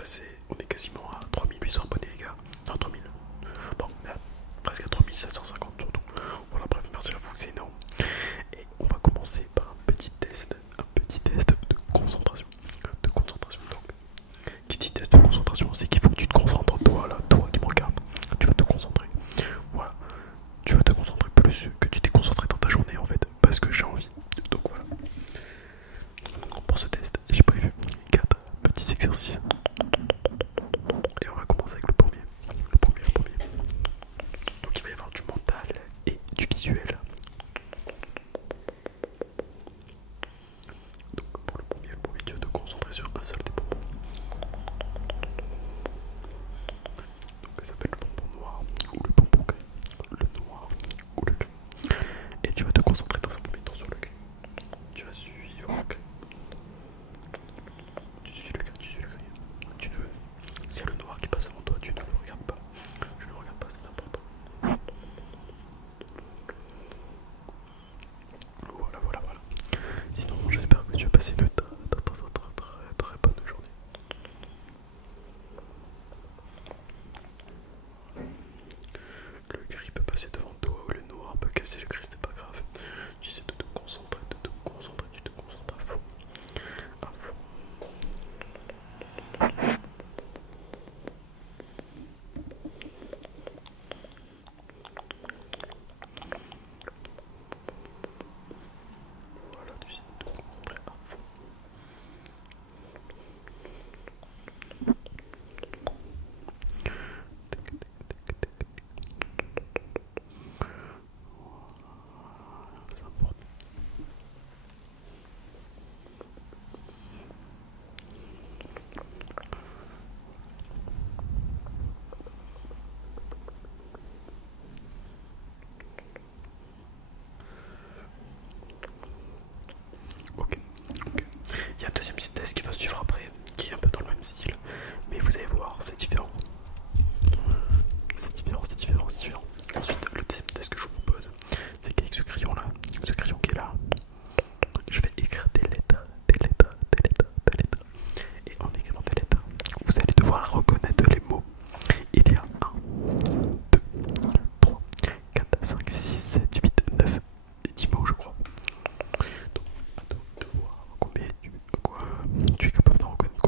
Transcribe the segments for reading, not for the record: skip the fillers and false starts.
passer, on est quasiment à 3800 abonnés les gars. Non 3000. Bon, mais presque à 3750 surtout. Voilà bref, merci à vous, c'est énorme. Et on va commencer par un petit test de concentration. De concentration donc. Qui dit test de concentration, c'est qu'il faut que tu te concentres, toi là, toi qui me regarde. Tu vas te concentrer. Voilà. Tu vas te concentrer plus que tu t'es concentré dans ta journée en fait. Parce que j'ai envie. Donc voilà. Pour ce test, j'ai prévu 4 petits exercices. Et on va commencer avec le premier. Le premier. Donc il va y avoir du mental et du visuel. Donc pour le premier, tu vas te concentrer sur un seul des bonbons. Donc ça s'appelle le bonbon noir ou le bonbon gris. Le noir ou le gris. Et tu vas te concentrer dans un premier temps sur le gris. Tu vas suivre le gris. Tu suis le gris, tu suis le gris. S'il y a le noir qui passe devant toi, tu ne le regardes pas. Je ne le regarde pas, c'est important. Voilà. Sinon, j'espère que tu as passé une très bonne journée. Le gris peut passer devant toi ou le noir peut casser le gris, c'est pas grave. Tu essaies de te concentrer, tu te concentres à fond. À fond. Voilà, tu essaies de te concentrer à fond. C'est important. Ok. Il y a un deuxième petit test qui va suivre après, qui est un peu dans le même style, mais vous allez voir, c'est différent. C'est différent. Ensuite, le deuxième test que je vous propose, c'est qu'avec ce crayon là, ce crayon qui est là, je vais écrire des lettres. Et en écrivant des lettres, vous allez devoir reconnaître les mots. Il y a 1, 2, 3, 4, 5, 6, 7, 8, 9 et 10 mots je crois. Donc, attends de voir combien tu es capable d'en reconnaître.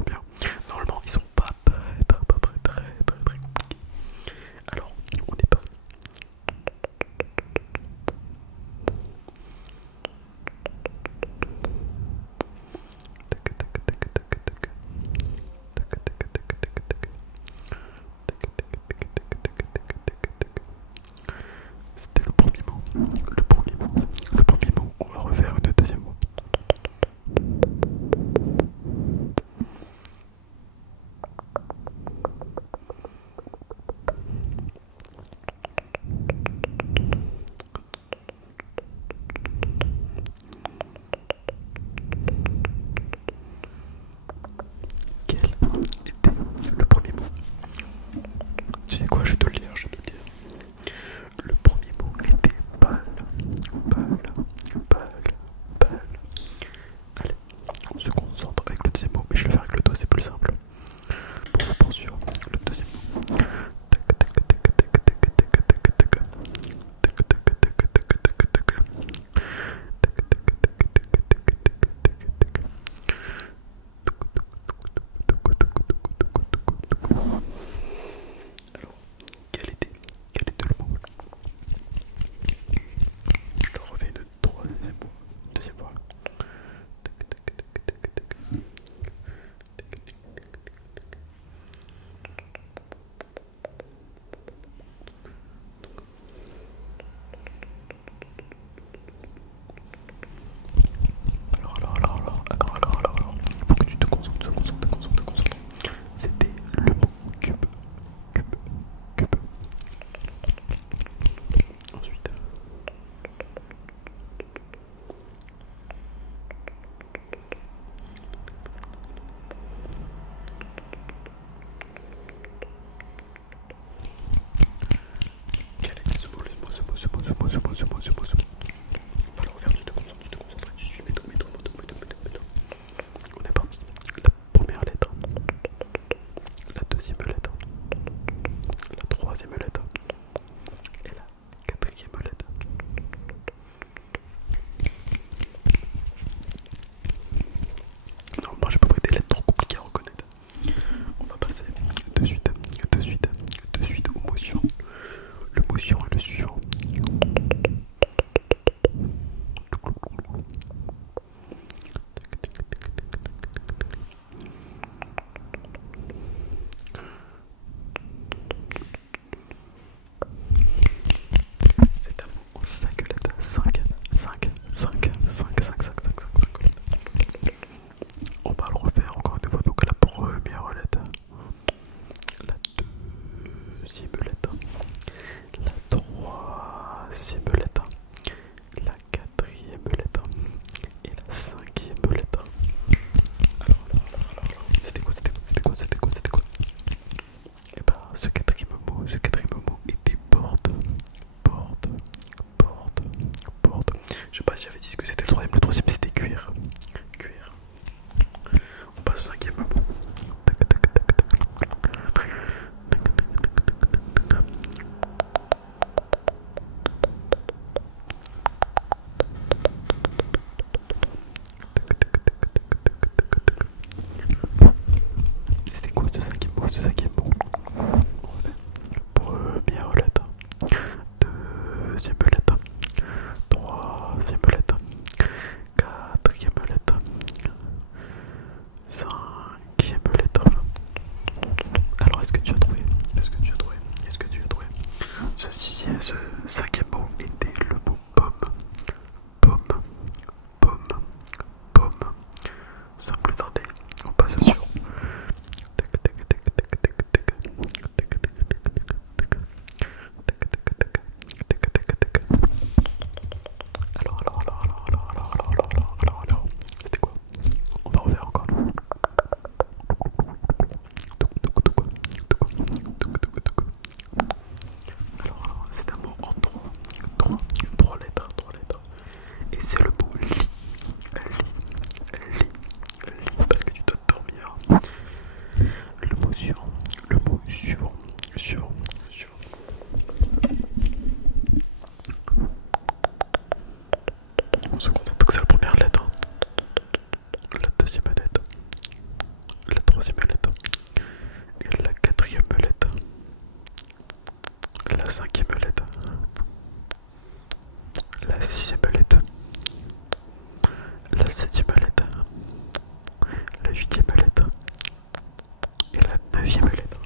neuvième lettre.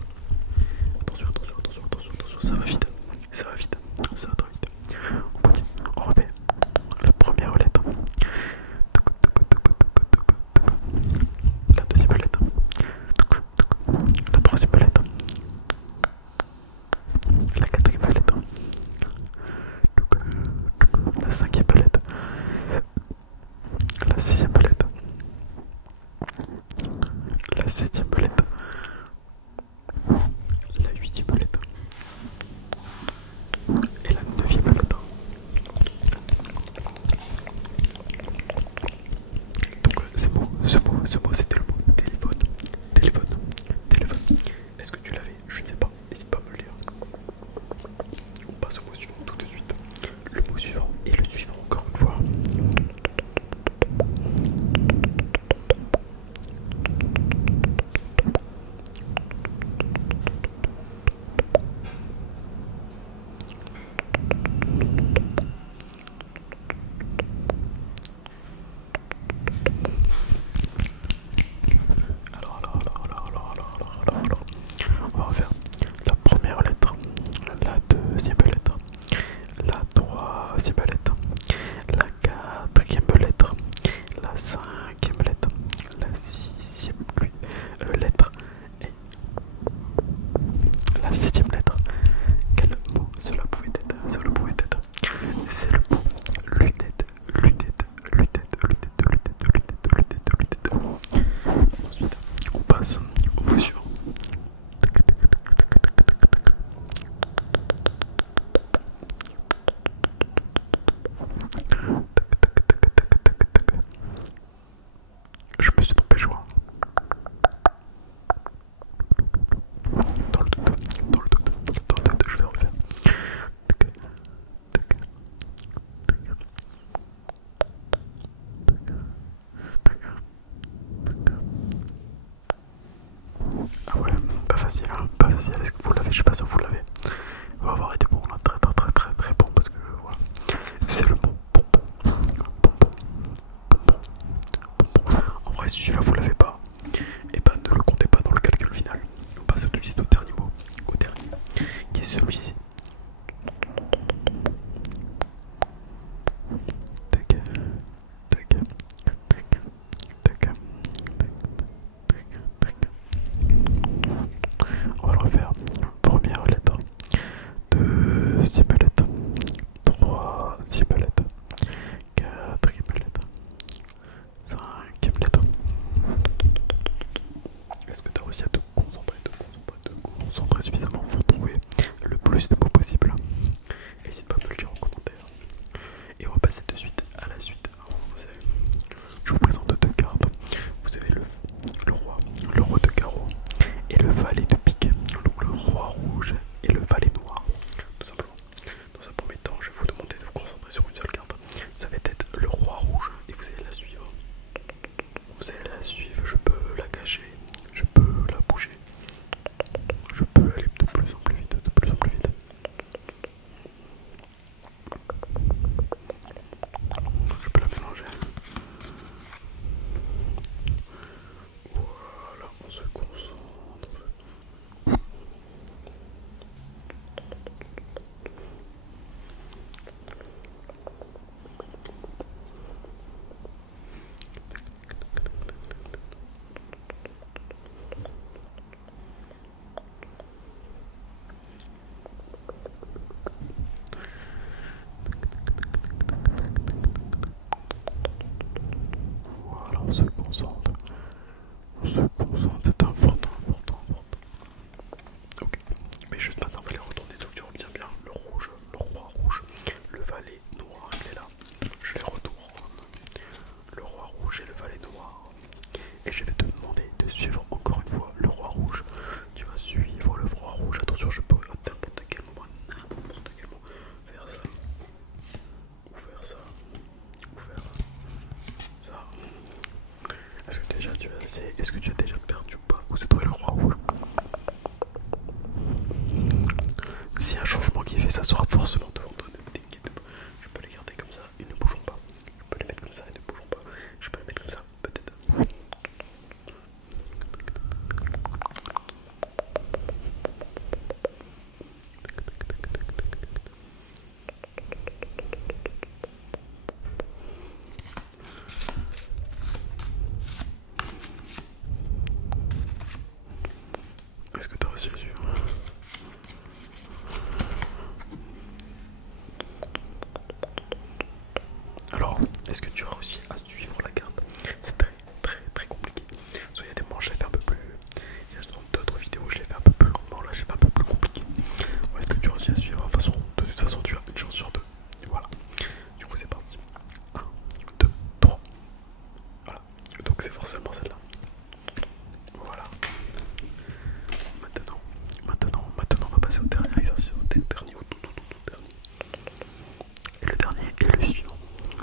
Attention, attention, attention, attention, attention, ça va vite. Ça va vite, ça va très vite. On continue, on refait la première lettre. La deuxième lettre. La troisième lettre. La quatrième lettre. La cinquième lettre. La sixième lettre. La septième lettre. La huitième lettre. Et la neuvième lettre. Donc ce mot c'était le mot téléphone. Téléphone. Téléphone. Est-ce que tu l'avais? Je ne sais pas. N'hésite pas à me le dire. On passe au mot suivant tout de suite. Le mot suivant et le suivant encore une fois. Alors. On va refaire la première lettre, la deuxième lettre, la troisième lettre, la quatrième lettre, la cinquième lettre, la sixième lettre et la septième lettre. Quel mot cela pouvait être? Cela pouvait être. C'est le mot lutte-tête, lutte-tête, lutte-tête, lutte-tête, lutte-tête, lutte-tête, lutte-tête, lutte-tête. Ensuite, on passe au mot suivant. Je me suis trompé, je crois. Dans le doute, je vais refaire. Ah ouais, pas facile, hein, pas facile. Est-ce que vous l'avez? Je sais pas si vous l'avez. On va avoir été bon là, très bon parce que voilà. C'est le mot bonbon. En vrai, si celui-là vous l'avez pas, et ben ne le comptez pas dans le calcul final. On passe tout de suite au dernier mot, qui est celui-ci. On va le refaire. Première lettre, deuxième lettre, troisième lettre, quatrième lettre, cinquième lettre. Est-ce que tu as réussi à te concentrer suffisamment pour trouver le plus de mots possible? N'hésite pas à me le dire en commentaire. Et on va passer de suite à la suite. Je vous présente deux cartes. Vous avez le roi de carreau et le valet de pique. Donc le roi rouge et le valet noir. Tout simplement. Dans un premier temps, je vais vous demander de vous concentrer sur une seule carte. Ça va être le roi rouge et vous allez la suivre. Vous allez la suivre, je peux la cacher, je peux la bouger, je peux aller de plus en plus vite, de plus en plus vite. Je peux la mélanger. Voilà, on se concentre. Voilà, on se concentre. C'est important. Ok, mais juste maintenant, on va les retourner. Donc tu retiens bien le rouge, le roi rouge, le valet noir, il est là. Je les retourne. Le roi rouge et le valet noir. Et je vais te demander de suivre encore une fois le roi rouge. Tu vas suivre le roi rouge. Attention, je peux à n'importe quel moment faire ça. Ou faire ça. Ou faire ça. Est-ce que déjà tu as déjà perdu ou pas? Où se trouve le roi rouge? Si y a un changement qui est fait, ça sera forcément devant toi. Ne t'inquiète pas. Je peux les garder comme ça et ne bougeons pas. Je peux les mettre comme ça et ne bougeons pas. Je peux les mettre comme ça, peut-être. Est-ce que tu as réussi à suivre? Alors, est-ce que tu as réussi à suivre la carte? C'est très compliqué. Soit il y a des moments je l'ai fait un peu plus. Il y a d'autres vidéos je l'ai fait un peu plus lentement, là j'ai fait un peu plus compliqué. Ouais, est-ce que tu as réussi à suivre? De toute façon tu as une chance sur deux. Et voilà. Du coup c'est parti. Un, 2, 3. Voilà. Donc c'est forcément celle-là. Voilà. Maintenant on va passer au dernier exercice, au dernier, au tout dernier. Et le dernier est le suivant.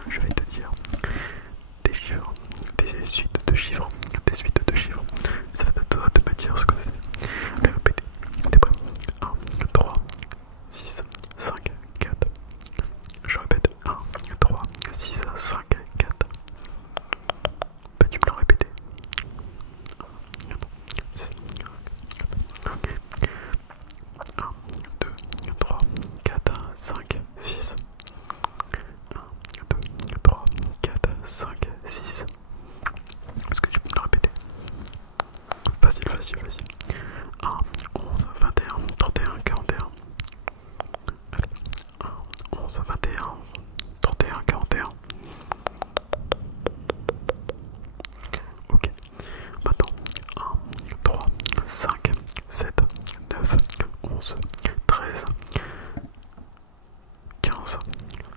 Je vais te dire des chiffres, des suites de chiffres, des suites de chiffres. Ça va te me dire ce que c'est. Je vais répéter. T'es prêt? 1, 3, 6, 5, 4. Je répète. 1, 3, 6, 5, 4. Peux-tu me le répéter? Ok. 1, 2, 3, 4, 5, 6. 1, 2, 3, 4, 5, 6. Est-ce que tu peux me le répéter? Facile. 1, 11, 21, 31, 41. Allez. 1, 11, 21, 31, 41. Ok. Maintenant, 1, 3, 5, 7, 9, 11, 13, 15,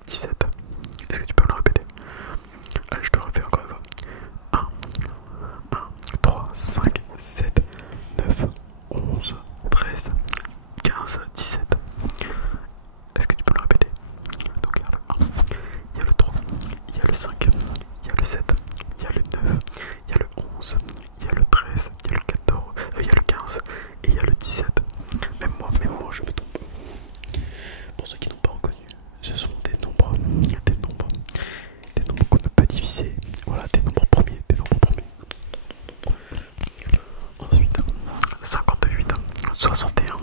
17. Est-ce que tu peux me le répéter? Allez, je te le refais encore une fois. 1, 3, 5, 7, 9, 11, 13, 15, 17. Est-ce que tu peux le répéter? Donc il y a le 1, il y a le 3, il y a le 5, il y a le 7, il y a le 9, il y a le 11, il y a le 13, il y a le 14, il y a le 15 et il y a le 17. Même moi je me trompe. Pour ceux qui n'ont pas reconnu, ce sont des nombres qu'on ne peut diviser. Voilà, des nombres premiers. Ensuite, 58, 61,